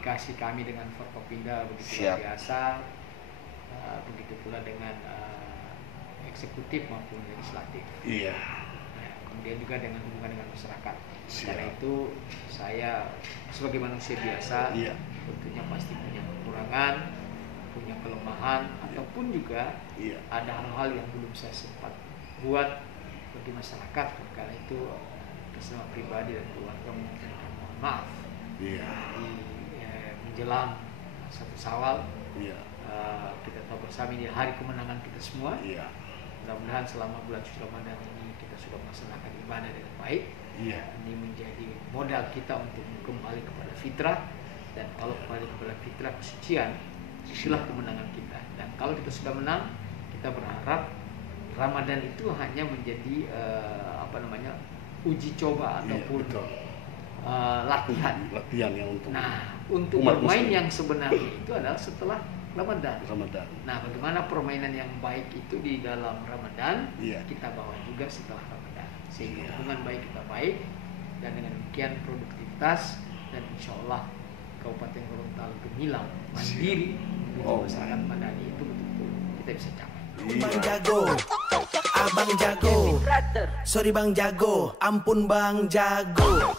komunikasi kami dengan Forkopimda begitu luar biasa, begitu pula dengan eksekutif maupun legislatif. Iya. Kemudian juga dengan hubungan dengan masyarakat. Karena itu saya sebagai manusia biasa, tentunya pasti punya kekurangan, punya kelemahan, ataupun juga ada hal-hal yang belum saya sempat buat bagi masyarakat. Karena itu kesemua pribadi dan keluarga mungkin mohon maaf. Menjelang 1 Syawal, kita tahu bersama ini hari kemenangan kita semua. Mudah-mudahan selama bulan suci Ramadan ini kita sudah melaksanakan ibadah dengan baik. Ini menjadi modal kita untuk kembali kepada fitrah, dan kalau kembali kepada fitrah kesucian, itulah kemenangan kita. Dan kalau kita sudah menang, kita berharap Ramadan itu hanya menjadi uji coba ataupun latihan yang untuk bermain yang sebenarnya itu adalah setelah Ramadan. Nah, bagaimana permainan yang baik itu di dalam Ramadan kita bawa juga setelah Ramadan, sehingga hubungan baik kita baik, dan dengan demikian produktivitas dan insya Allah Kabupaten Gorontalo gemilang mandiri menuju masyarakat madani itu betul-betul kita bisa capai. Bang Jago, Abang Jago, sorry Bang Jago, ampun Bang Jago.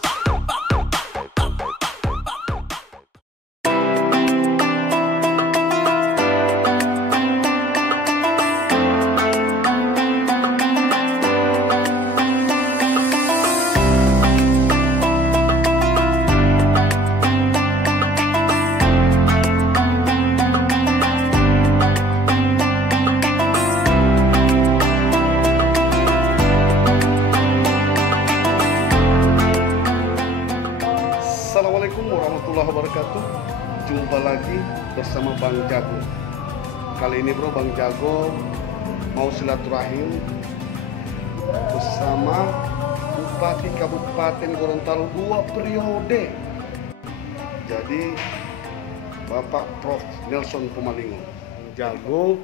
Assalamualaikum warahmatullahi wabarakatuh. Jumpa lagi bersama Bang Jago. Kali ini bro, Bang Jago mau silaturahim bersama Bupati Kabupaten Gorontalo 2 periode. Jadi Bapak Prof Nelson Pomalingon. Bang Jago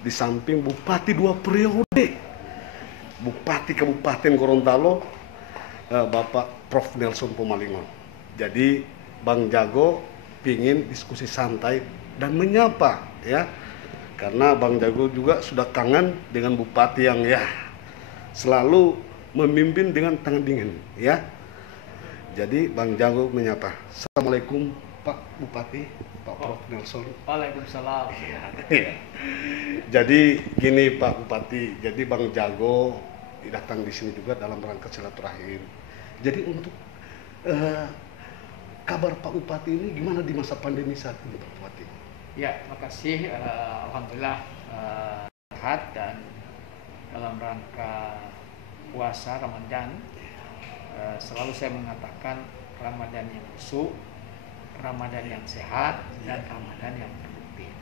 di samping Bupati 2 periode, Bupati Kabupaten Gorontalo, Bapak Prof Nelson Pomalingon. Jadi Bang Jago pingin diskusi santai dan menyapa ya, karena Bang Jago juga sudah kangen dengan bupati yang selalu memimpin dengan tangan dingin ya. Jadi Bang Jago menyapa. Assalamualaikum Pak Bupati, Pak Prof Nelson. Waalaikumsalam. Jadi gini Pak Bupati, jadi Bang Jago datang di sini juga dalam rangka silaturahim. Jadi untuk kabar Pak Bupati ini gimana di masa pandemi saat ini Pak Bupati? Ya, makasih. Alhamdulillah sehat, dan dalam rangka puasa Ramadan selalu saya mengatakan Ramadan yang khusyuk, Ramadan yang sehat, dan Ramadan yang produktif.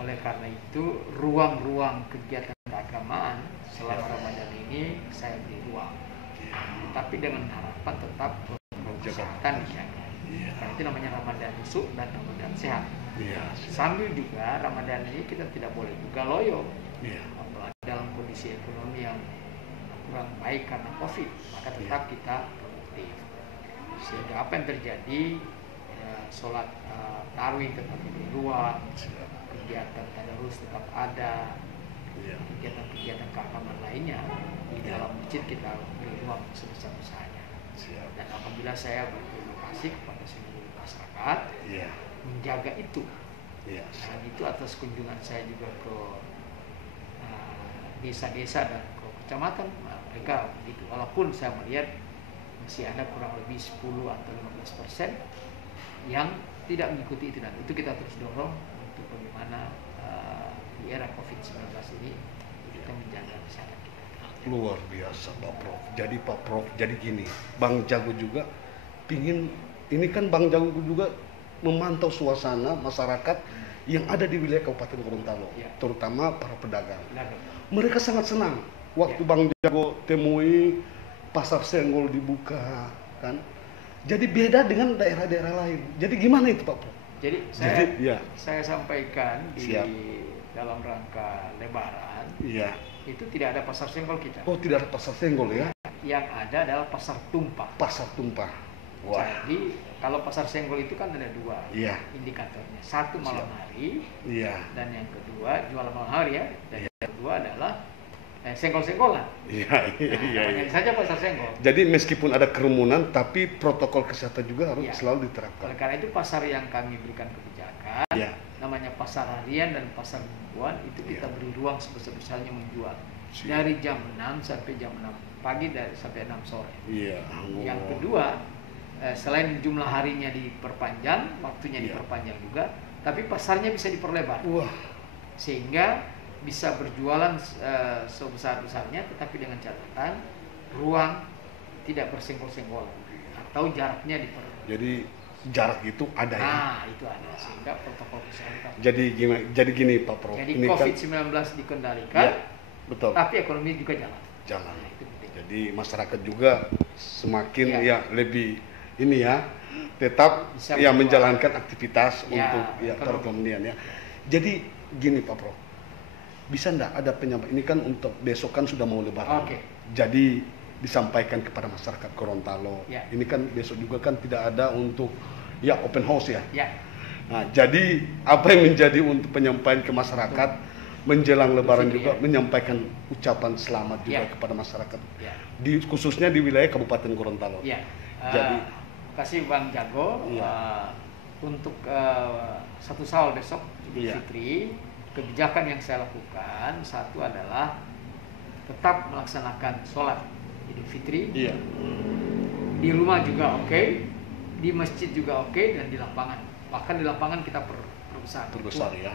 Oleh karena itu ruang-ruang kegiatan keagamaan selama Ramadan ini saya beri ruang, tapi dengan harapan tetap kesehatan dijaga. Karena itu namanya Ramadan khusyuk dan Ramadan sehat. Sambil juga Ramadan ini kita tidak boleh juga loyo. Apalagi dalam kondisi ekonomi yang kurang baik karena COVID, maka tetap kita produktif. Sehingga apa yang terjadi, sholat tarawih tetap diberi ruang, kegiatan tadarus tetap ada, kegiatan keagamaan lainnya di dalam masjid kita beri ruang sebesar-besarnya. Dan alhamdulillah saya berterima kasih kepada seluruh masyarakat menjaga itu. Dan itu atas kunjungan saya juga ke desa-desa dan ke kecamatan, mereka begitu. Walaupun saya melihat masih ada kurang lebih 10 atau 15% yang tidak mengikuti itu, dan itu kita terus dorong untuk bagaimana di era COVID-19 ini kita menjaga kesehatan kita. Luar biasa Pak Prof. Jadi Pak Prof, jadi gini, Bang Jago juga pingin, ini kan Bang Jago juga memantau suasana masyarakat yang ada di wilayah Kabupaten Gorontalo, terutama para pedagang. Mereka sangat senang waktu Bang Jago temui pasar Senggol dibuka, kan? Jadi beda dengan daerah-daerah lain. Jadi gimana itu Pak Prof? Jadi saya sampaikan di dalam rangka Lebaran, itu tidak ada pasar senggol kita. Oh, tidak ada pasar senggol ya? Yang ada adalah pasar tumpah. Pasar tumpah. Wah. Jadi Kalau pasar senggol itu kan ada dua Iya. indikatornya. Satu malam hari, Iya. dan yang kedua jual malam hari ya. Dan yang kedua adalah senggol-senggolan. Iya, Namanya saja pasar senggol. Jadi meskipun ada kerumunan, tapi protokol kesehatan juga harus Iya. selalu diterapkan. Oleh karena itu pasar yang kami berikan kebijakan, Iya. namanya pasar harian dan pasar mingguan, itu kita Iya. beri ruang sebesar-besarnya menjual. Siap. Dari jam 6 sampai jam 6 pagi sampai 6 sore. Iya. Yang kedua, selain jumlah harinya diperpanjang, waktunya Iya. diperpanjang juga, tapi pasarnya bisa diperlebar. Wah. Sehingga bisa berjualan sebesar-besarnya, tetapi dengan catatan ruang tidak bersenggol-senggolan atau jaraknya Jadi jarak itu ada ya. Nah, itu ada sehingga protokol kesehatan. Jadi gini Pak Prof. Jadi Ini kan COVID-19 dikendalikan, ya, betul. tapi ekonomi juga jalan. Jalan. Nah, itu penting. Jadi masyarakat juga semakin Ya. ya lebih ini ya tetap Bisa ya berjuang. menjalankan aktivitas Ya, untuk ya ekonomi. perekonomian ya. Jadi gini Pak Prof. Bisa enggak ada penyampaian, ini kan untuk besok kan sudah mau lebaran. Oke. Jadi disampaikan kepada masyarakat Gorontalo. Ya. Ini kan besok juga kan tidak ada untuk ya open house ya. Ya, Nah, jadi apa yang menjadi untuk penyampaian ke masyarakat menjelang lebaran Fitri, juga ya. menyampaikan ucapan selamat juga Ya. kepada masyarakat. ya, Khususnya di wilayah Kabupaten Gorontalo. ya. Jadi Terima kasih Bang Jago. Iya. Untuk 1 Syawal besok Idul Iya. Fitri, kebijakan yang saya lakukan satu adalah tetap melaksanakan sholat Idul Fitri. iya, Di rumah juga oke, di masjid juga oke, dan di lapangan. Bahkan di lapangan kita perbesar. terbesar ya.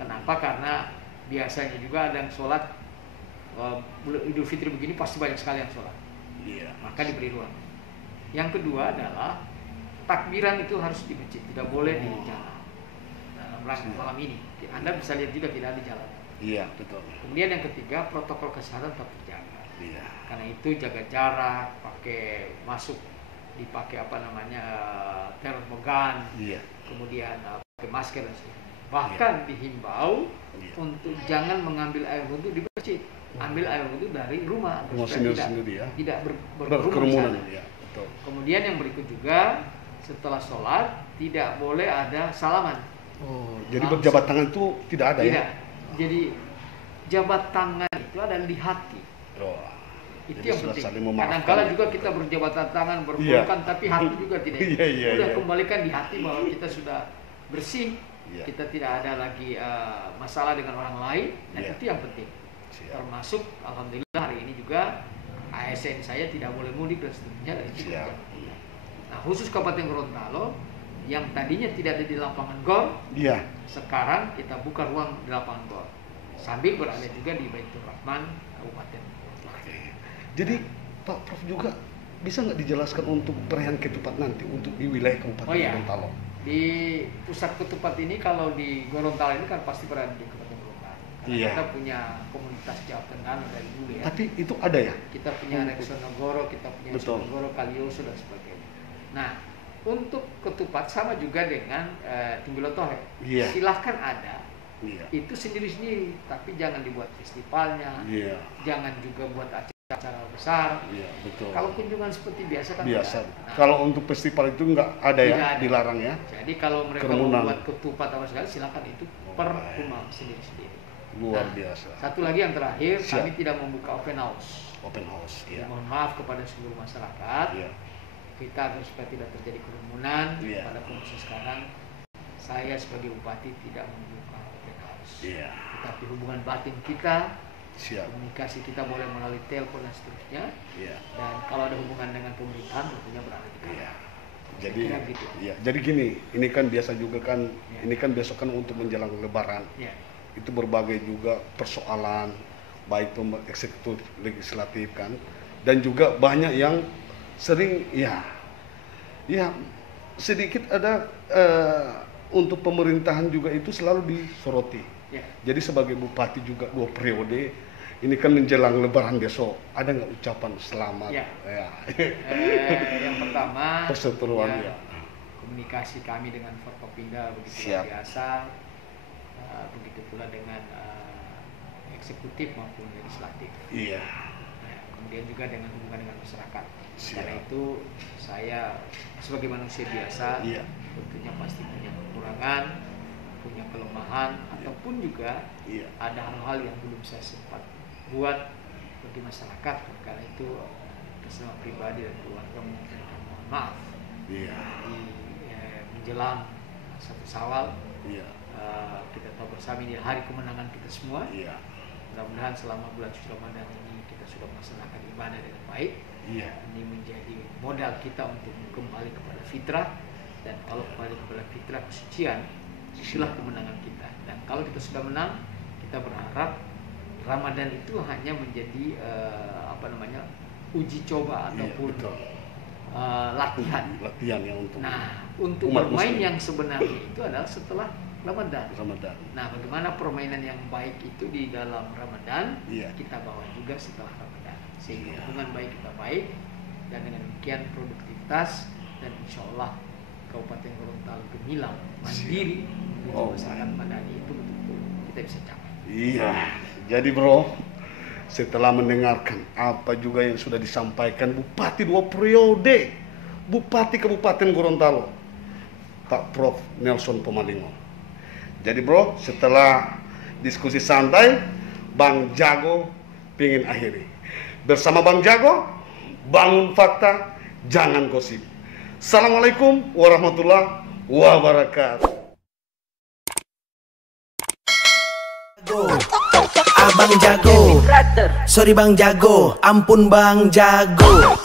Kenapa? Karena biasanya juga ada yang sholat Idul Fitri begini pasti banyak sekali yang sholat. Iya. Maka diberi ruang. Yang kedua adalah takbiran itu harus di masjid, tidak boleh di jalan. Dalam rangka malam ini, Anda bisa lihat juga tidak di jalan. Iya, betul. Kemudian yang ketiga, protokol kesehatan tetap terjaga. Iya. Karena itu jaga jarak, pakai masuk, dipakai termogan, Iya. kemudian pakai masker dan sebagainya. Bahkan dihimbau Iya. untuk jangan mengambil air wudhu di masjid, ambil air wudhu dari rumah, Rumah supaya sendiri ya. tidak Berkerumunan di sana. ya, betul. Kemudian yang berikut juga, setelah sholat tidak boleh ada salaman. Oh, jadi Langsung. berjabat tangan itu tidak ada Tidak. ya? Jadi jabat tangan itu ada di hati. Oh. Itu Jadi yang sudah penting. saling memaafkan Kadang-kala ya. juga kita berjabatan tangan, berpelukan, tapi hati juga tidak. Iya, Udah iya. kembalikan di hati bahwa kita sudah bersih, Iya. kita tidak ada lagi masalah dengan orang lain, dan Iya. itu yang penting. Siap. Termasuk alhamdulillah hari ini juga ASN saya tidak boleh mudik dan seterusnya, dan itu Siap. penting. Nah, khusus Kabupaten Gorontalo yang tadinya tidak ada di lapangan GOR, Iya. sekarang kita buka ruang di lapangan GOR. Sambil berada juga di Baitur Rahman Kabupaten Gorontalo. Oke. Jadi Pak Prof juga bisa nggak dijelaskan untuk perayaan ketupat nanti untuk di wilayah Kabupaten Oh, iya. Gorontalo? Di pusat ketupat ini, kalau di Gorontalo ini kan pasti berada di Kabupaten Gorontalo. Karena Iya. kita punya komunitas Jawa Tengah dari dulu ya. Tapi itu ada ya? Kita punya Reksonogoro, kita punya Betul. Sonogoro, Kalioso dan sebagainya. Nah, untuk ketupat sama juga dengan Timbilotohe. Iya. Silahkan ada, Iya. itu sendiri-sendiri, tapi jangan dibuat festivalnya, Iya. jangan juga buat acara besar. Iya, betul. Kalau kunjungan seperti biasa kan Biasa. tidak. Nah, Kalau untuk festival itu nggak ada ya, tidak ada. dilarang ya. Jadi kalau mereka Kerumunan. mau buat ketupat apa segala, silakan, itu per baik. rumah sendiri-sendiri. Luar Nah, biasa. Satu lagi yang terakhir, Siap. kami tidak membuka open house. Open house, Jadi ya. mohon maaf kepada seluruh masyarakat. Iya. Kita agar supaya tidak terjadi kerumunan Iya. pada kondisi sekarang. Saya sebagai bupati tidak membuka open house. Iya. Tetapi hubungan batin kita, Siap. komunikasi kita boleh melalui telepon dan seterusnya. Iya. Dan kalau ada hubungan dengan pemerintahan, tentunya berada di Iya. sana. Jadi, Kira gitu. ya. Jadi gini, ini kan biasa juga kan, Iya. ini kan besok kan untuk menjelang Lebaran. Ya. Itu berbagai juga persoalan, baik eksekutif, legislatif kan, dan juga banyak yang sering ya sedikit ada untuk pemerintahan juga itu selalu disoroti. Ya. Jadi sebagai bupati juga 2 periode, ini kan menjelang Lebaran besok, ada nggak ucapan selamat? Ya. Ya. Yang pertama, Perseteruan ya. komunikasi kami dengan Forkopimda begitu Siap. luar biasa, begitu pula dengan eksekutif maupun legislatif. Iya. Nah, kemudian juga dengan hubungan dengan masyarakat. Siap. Karena itu saya sebagai manusia biasa tentunya pasti punya kekurangan, punya kelemahan, ataupun juga ada hal-hal yang belum saya sempat buat bagi masyarakat. Karena itu bersama pribadi dan keluarga mungkin mohon maaf. Di menjelang 1 Syawal, kita tahu bersama ini hari kemenangan kita semua. Mudah-mudahan selama bulan suci Ramadan ini kita sudah melaksanakan ibadah dengan baik. Ini menjadi modal kita untuk kembali kepada fitrah, dan kalau kembali kepada fitrah kesucian, itulah kemenangan kita. Dan kalau kita sudah menang, kita berharap Ramadan itu hanya menjadi uji coba ataupun latihan yang untuk bermain yang sebenarnya itu adalah setelah Ramadan. Nah, bagaimana permainan yang baik itu di dalam Ramadan kita bawa juga setelah Ramadan, sehingga hubungan baik kita baik, dan dengan demikian produktivitas dan insya Allah Kabupaten Gorontalo gemilang mandiri menuju masyarakat madani itu betul-betul kita bisa capai. Jadi bro, setelah mendengarkan apa juga yang sudah disampaikan Bupati 2 periode, Bupati Kabupaten Gorontalo, Pak Prof Nelson Pomalingo. Jadi bro, setelah diskusi santai, Bang Jago pingin akhiri. Bersama Bang Jago, bangun fakta, jangan gosip. Assalamualaikum warahmatullahi wabarakatuh. Abang Jago, sorry Bang Jago, ampun Bang Jago.